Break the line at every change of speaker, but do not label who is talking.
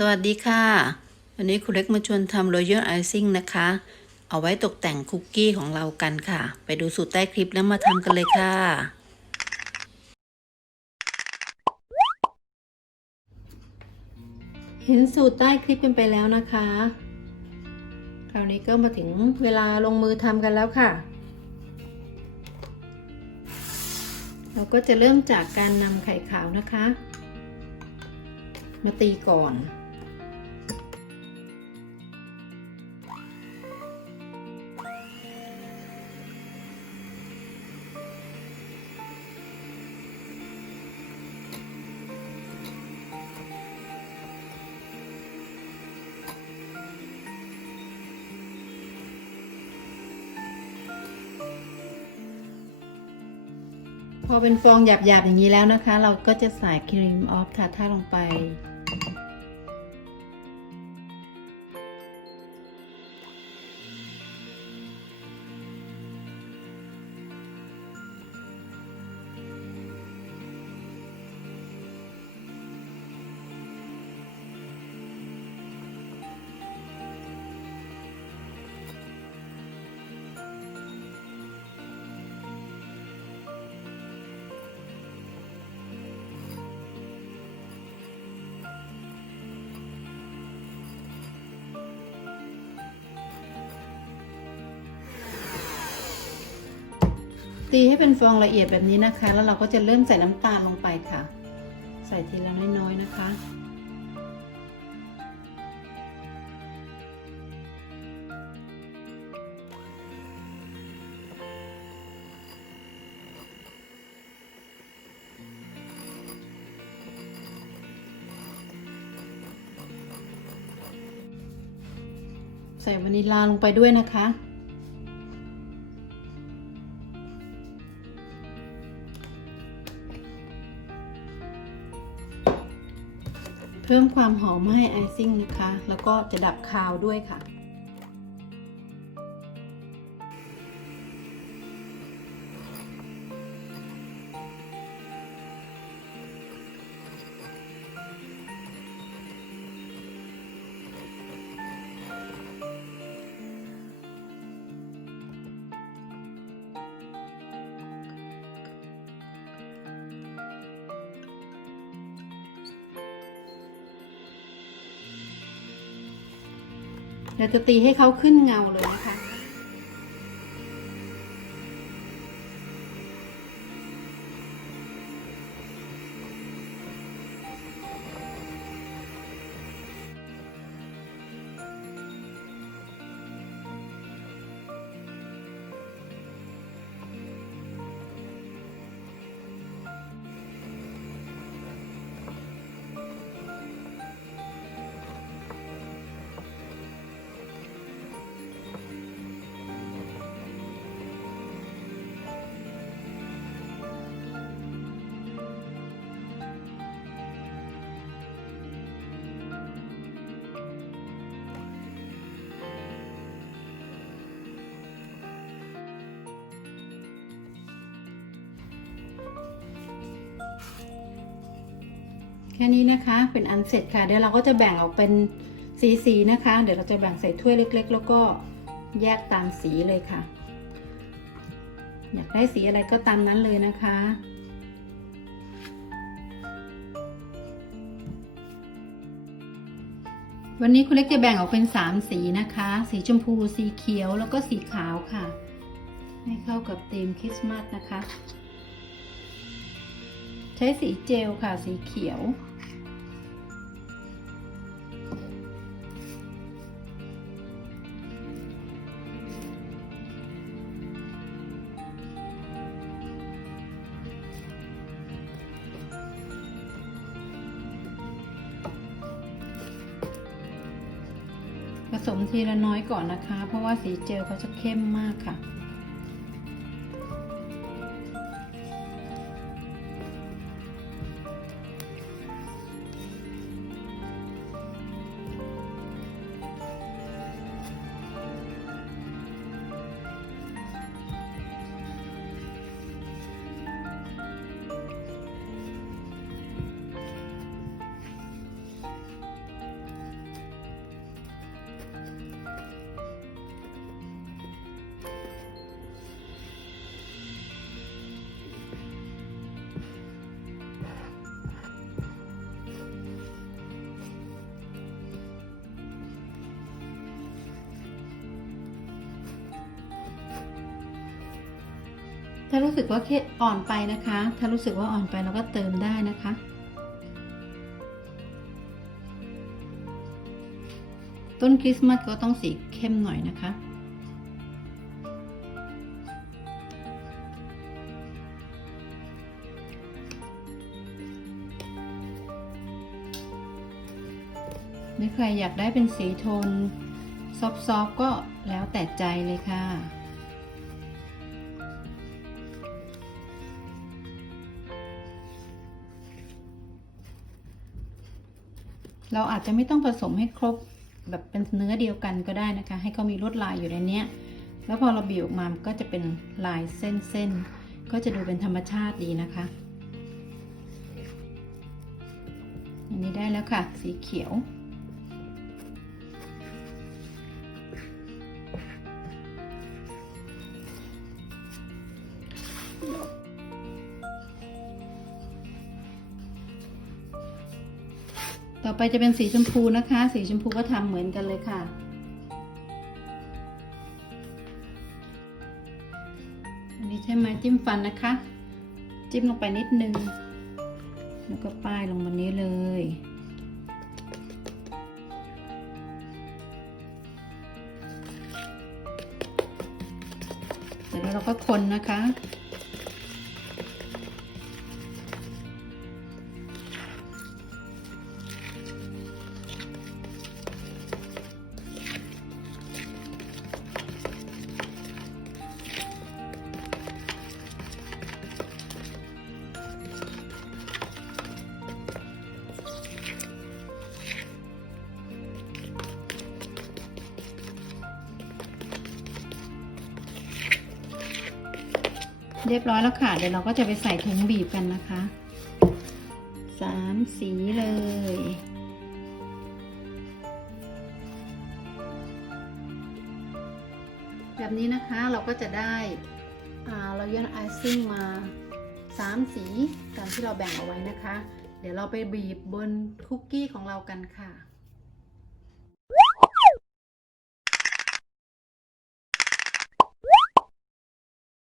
สวัสดีค่ะ วันนี้ครูเล็กมาชวนทำ Royal Icing นะคะ เอาไว้ตกแต่งคุกกี้ของเรากันค่ะ ไปดูสูตรใต้คลิปแล้วมาทำกันเลยค่ะ
เห็นสูตรใต้คลิปกันไปแล้วนะคะ คราวนี้ก็มาถึงเวลาลงมือทำกันแล้วค่ะ เราก็จะเริ่มจากการนำไข่ขาวนะคะ มาตีก่อน พอเป็นฟองหยาบๆอย่างนี้แล้วนะคะ เราก็จะใส่ครีมออฟทาท่าลงไป ตีให้เป็นฟองละเอียดแบบนี้นะคะ แล้วเราก็จะเริ่มใส่น้ำตาลลงไปค่ะ ใส่ทีละน้อยๆนะคะ ใส่วานิลาลงไปด้วยนะคะ เพิ่มความหอมให้ไอซิ่งนะคะ แล้วก็จะดับคาวด้วยค่ะ เราจะตีให้เขาขึ้นเงาเลยนะคะ ค่นี้นะคะ เป็นอันเสร็จค่ะ เดี๋ยวเราก็จะแบ่งออกเป็นสีๆนะคะ เดี๋ยวเราจะแบ่งใส่ถ้วยเล็ก ๆ แล้วก็แยกตามสีเลยค่ะ อยากได้สีอะไรก็ตามนั้นเลยนะคะวันนี้คุณเล็กจะแบ่งออกเป็น 3 สีนะคะ สีชมพูสีเขียวแล้วก็สีขาวค่ะ ให้เข้ากับธีมคริสต์มาสนะคะ ใช้สีเจลค่ะสีเขียว ผสมทีละน้อยก่อนนะคะ เพราะว่าสีเจลเขาจะเข้มมากค่ะ ถ้ารู้สึกว่าเคอ่อนไปนะคะ ถ้ารู้สึกว่าอ่อนไปเราก็เติมได้นะคะ ต้นคริสต์มาสก็ต้องสีเข้มหน่อยนะคะหรือใครอยากได้เป็นสีโทน ซอฟๆก็แล้วแต่ใจเลยค่ะ เราอาจจะไม่ต้องผสมให้ครบแบบเป็นเนื้อเดียวกันก็ได้นะคะ ให้เขามีลวดลายอยู่ในนี้แล้วพอเราบีบออกมามันก็จะเป็นลายเส้นๆ ก็จะดูเป็นธรรมชาติดีนะคะ อันนี้ได้แล้วค่ะ สีเขียว ต่อไปจะเป็นสีชมพูนะคะ สีชมพูก็ทำเหมือนกันเลยค่ะ อันนี้ใช้ไม้จิ้มฟันนะคะ จิ้มลงไปนิดนึง แล้วก็ป้ายลงบนนี้เลยเสร็จแล้วเราก็คนนะคะ เรียบร้อยแล้วค่ะ เดี๋ยวเราก็จะไปใส่ถุงบีบกันนะคะสามสีเลย แบบนี้นะคะเราก็จะได้เรายันไอซิ่งมาสามสีตามที่เราแบ่งเอาไว้นะคะ เดี๋ยวเราไปบีบบนคุกกี้ของเรากันค่ะ